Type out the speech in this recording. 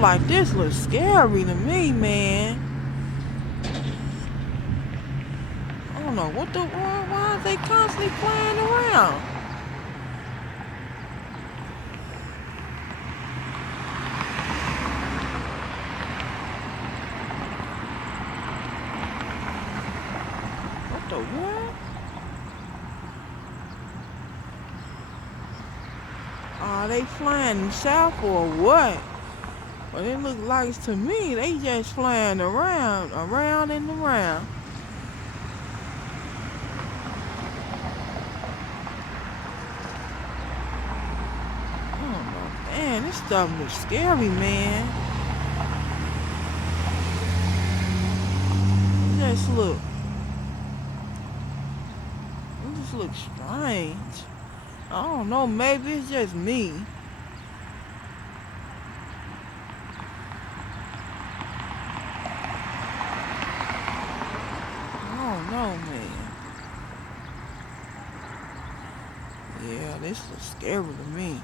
like this looks scary to me, man. I don't know why are they constantly playing around? What the what? Are they flying south or what? Well, it look like to me they just flying around and around. I don't know. Man, this stuff looks scary, man. Just look. It just looks strange. I don't know, maybe it's just me. I don't know, man. Yeah, this looks scary to me.